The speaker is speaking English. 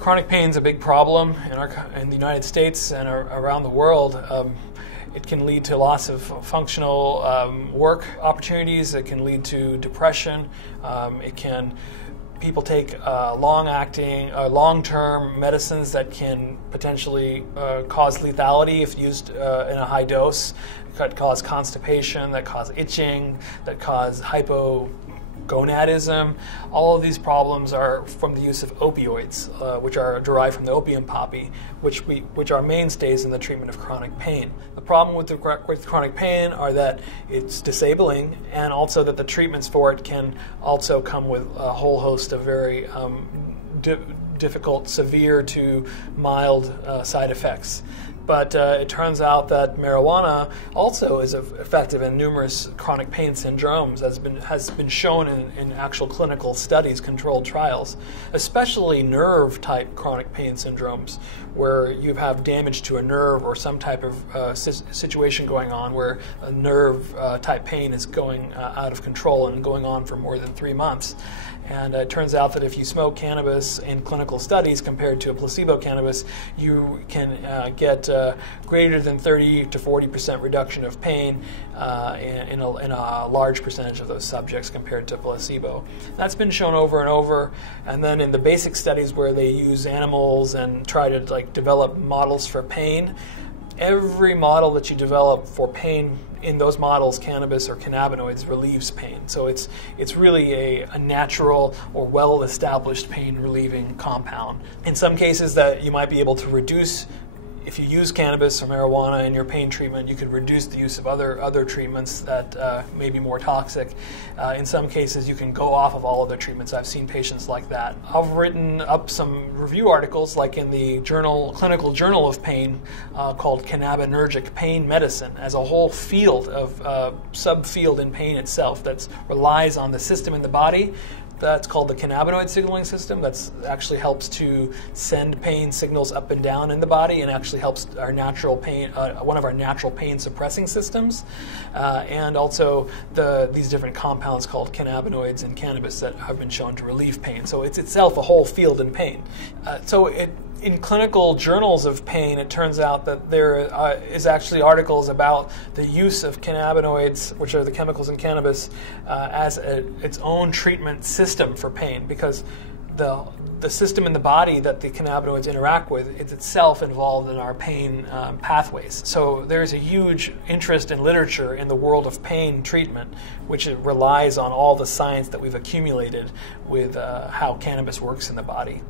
chronic pain is a big problem in the United States and around the world. It can lead to loss of functional work opportunities. It can lead to depression. People take long-term medicines that can potentially cause lethality if used in a high dose, that cause constipation, that cause itching, that cause hypogonadism. All of these problems are from the use of opioids, which are derived from the opium poppy, which are mainstays in the treatment of chronic pain. The problem with chronic pain are that it's disabling, and also that the treatments for it can also come with a whole host of very difficult, severe to mild side effects. But it turns out that marijuana also is effective in numerous chronic pain syndromes, has been shown in actual clinical studies, controlled trials, especially nerve-type chronic pain syndromes, where you have damage to a nerve or some type of situation going on where a nerve-type pain is going out of control and going on for more than 3 months. And it turns out that if you smoke cannabis in clinical studies compared to a placebo cannabis, you can get greater than 30 to 40% reduction of pain in a large percentage of those subjects compared to placebo. That's been shown over and over. And then in the basic studies where they use animals and try to develop models for pain, every model that you develop for pain in those models, cannabis or cannabinoids, relieves pain. So it's really a natural or well-established pain-relieving compound. In some cases that you might be able to reduce, if you use cannabis or marijuana in your pain treatment, you could reduce the use of other treatments that may be more toxic. In some cases, you can go off of all other treatments. I've seen patients like that. I've written up some review articles, like in the Clinical Journal of Pain, called Cannabinergic Pain Medicine, as a whole field of subfield in pain itself that relies on the system in the body. That's called the cannabinoid signaling system. That actually helps to send pain signals up and down in the body, and actually helps our natural pain, one of our natural pain suppressing systems, and also these different compounds called cannabinoids in cannabis that have been shown to relieve pain. So it's itself a whole field in pain. In clinical journals of pain, it turns out that there is actually articles about the use of cannabinoids, which are the chemicals in cannabis, as its own treatment system for pain, because the system in the body that the cannabinoids interact with is itself involved in our pain pathways. So there's a huge interest in literature in the world of pain treatment, which relies on all the science that we've accumulated with how cannabis works in the body.